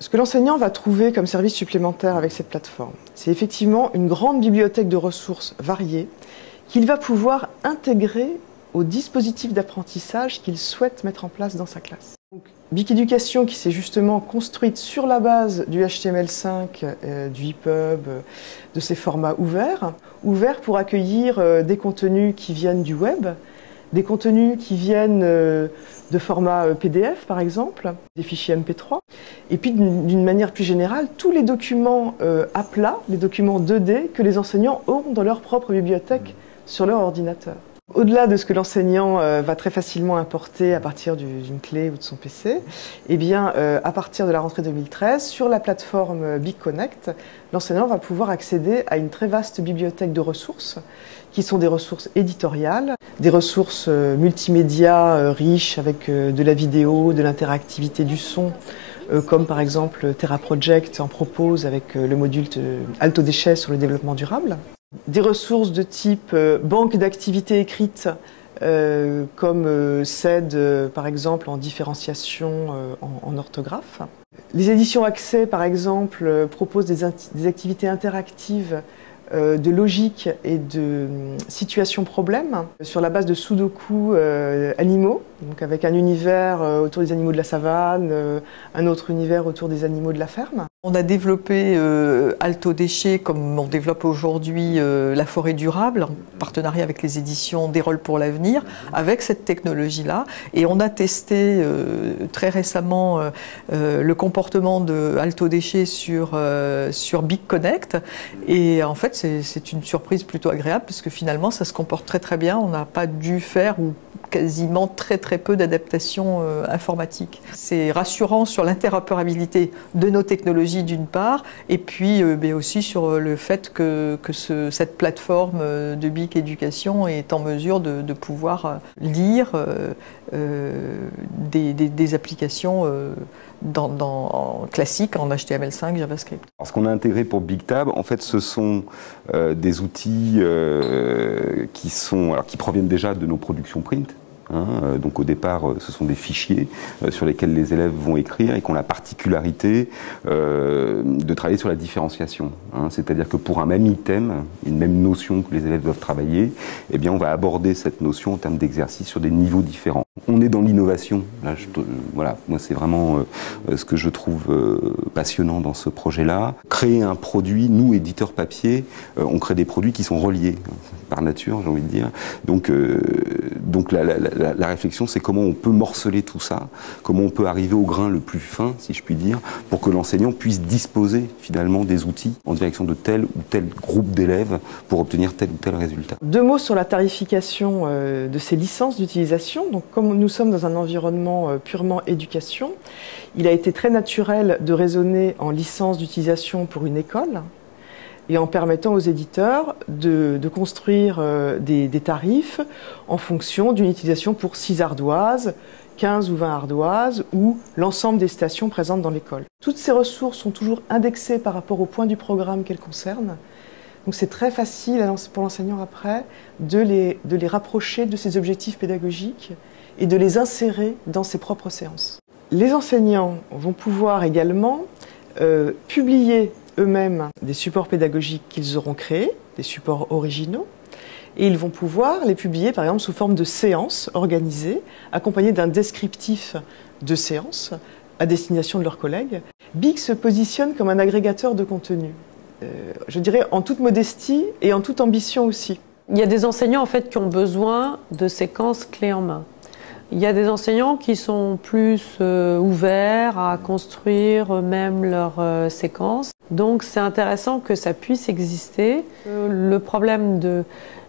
Ce que l'enseignant va trouver comme service supplémentaire avec cette plateforme, c'est effectivement une grande bibliothèque de ressources variées qu'il va pouvoir intégrer au dispositif d'apprentissage qu'il souhaite mettre en place dans sa classe. BIC Éducation, qui s'est justement construite sur la base du HTML5, du EPUB, de ces formats ouverts pour accueillir des contenus qui viennent du web, des contenus qui viennent de format PDF par exemple, des fichiers MP3, et puis d'une manière plus générale, tous les documents à plat, les documents 2D que les enseignants auront dans leur propre bibliothèque sur leur ordinateur. Au-delà de ce que l'enseignant va très facilement importer à partir d'une clé ou de son PC, eh bien, à partir de la rentrée 2013, sur la plateforme BIC Connect, l'enseignant va pouvoir accéder à une très vaste bibliothèque de ressources, qui sont des ressources éditoriales, des ressources multimédia riches avec de la vidéo, de l'interactivité du son, comme par exemple TerraProject en propose avec le module Alto Déchets sur le développement durable. Des ressources de type banque d'activités écrites, comme CED par exemple en différenciation en orthographe. Les éditions Accès par exemple proposent des activités interactives de logique et de situation problème sur la base de sudoku animaux, donc avec un univers autour des animaux de la savane, un autre univers autour des animaux de la ferme. On a développé Alto Déchets comme on développe aujourd'hui la forêt durable en partenariat avec les éditions Des rôles pour l'avenir avec cette technologie-là et on a testé très récemment le comportement de Alto Déchets sur BIC Connect et en fait c'est une surprise plutôt agréable parce que finalement ça se comporte très très bien, on n'a pas dû faire ou quasiment très peu d'adaptation informatique. C'est rassurant sur l'interopérabilité de nos technologies d'une part, et puis aussi sur le fait que cette plateforme de BIC Éducation est en mesure de pouvoir lire des applications classiques en HTML5, JavaScript. Ce qu'on a intégré pour BICTab, en fait, ce sont des outils qui proviennent déjà de nos productions print. Donc au départ, ce sont des fichiers sur lesquels les élèves vont écrire et qui ont la particularité de travailler sur la différenciation. C'est-à-dire que pour un même item, une même notion que les élèves doivent travailler, eh bien on va aborder cette notion en termes d'exercice sur des niveaux différents. On est dans l'innovation. Voilà, moi c'est vraiment ce que je trouve passionnant dans ce projet-là. Créer un produit, nous éditeurs papier, on crée des produits qui sont reliés par nature, j'ai envie de dire. Donc la réflexion, c'est comment on peut morceler tout ça, comment on peut arriver au grain le plus fin, si je puis dire, pour que l'enseignant puisse disposer finalement des outils en direction de tel ou tel groupe d'élèves pour obtenir tel ou tel résultat. Deux mots sur la tarification de ces licences d'utilisation. Donc, comme nous sommes dans un environnement purement éducation, il a été très naturel de raisonner en licence d'utilisation pour une école et en permettant aux éditeurs de construire des tarifs en fonction d'une utilisation pour 6 ardoises, 15 ou 20 ardoises ou l'ensemble des stations présentes dans l'école. Toutes ces ressources sont toujours indexées par rapport au point du programme qu'elles concernent. Donc c'est très facile pour l'enseignant après de les rapprocher de ses objectifs pédagogiques et de les insérer dans ses propres séances. Les enseignants vont pouvoir également publier eux-mêmes des supports pédagogiques qu'ils auront créés, des supports originaux, et ils vont pouvoir les publier par exemple sous forme de séances organisées, accompagnées d'un descriptif de séance à destination de leurs collègues. BIC se positionne comme un agrégateur de contenu, je dirais en toute modestie et en toute ambition aussi. Il y a des enseignants en fait qui ont besoin de séquences clés en main. Il y a des enseignants qui sont plus ouverts à construire eux-mêmes leurs séquences. Donc c'est intéressant que ça puisse exister. Le problème de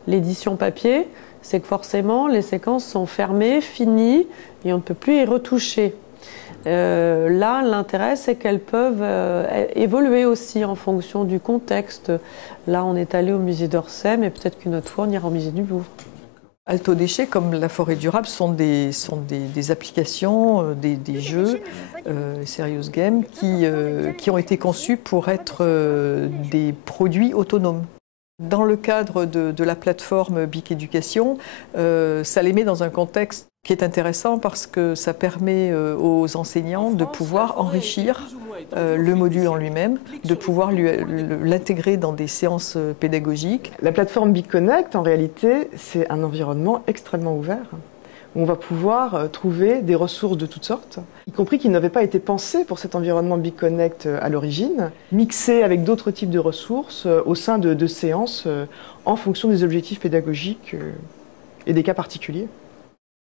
l'édition papier, c'est que forcément les séquences sont fermées, finies et on ne peut plus y retoucher. Là, l'intérêt, c'est qu'elles peuvent évoluer aussi en fonction du contexte. Là, on est allé au musée d'Orsay, mais peut-être qu'une autre fois, on ira au musée du Louvre. Alto Déchets, comme la forêt durable, sont des applications, des jeux, serious games, qui ont été conçus pour être des produits autonomes. Dans le cadre de la plateforme BIC Éducation, ça les met dans un contexte qui est intéressant parce que ça permet aux enseignants de pouvoir enrichir le module en lui-même, de pouvoir l'intégrer dans des séances pédagogiques. La plateforme BigConnect, en réalité, c'est un environnement extrêmement ouvert, où on va pouvoir trouver des ressources de toutes sortes, y compris qui n'avaient pas été pensées pour cet environnement BigConnect à l'origine, mixées avec d'autres types de ressources au sein de séances en fonction des objectifs pédagogiques et des cas particuliers.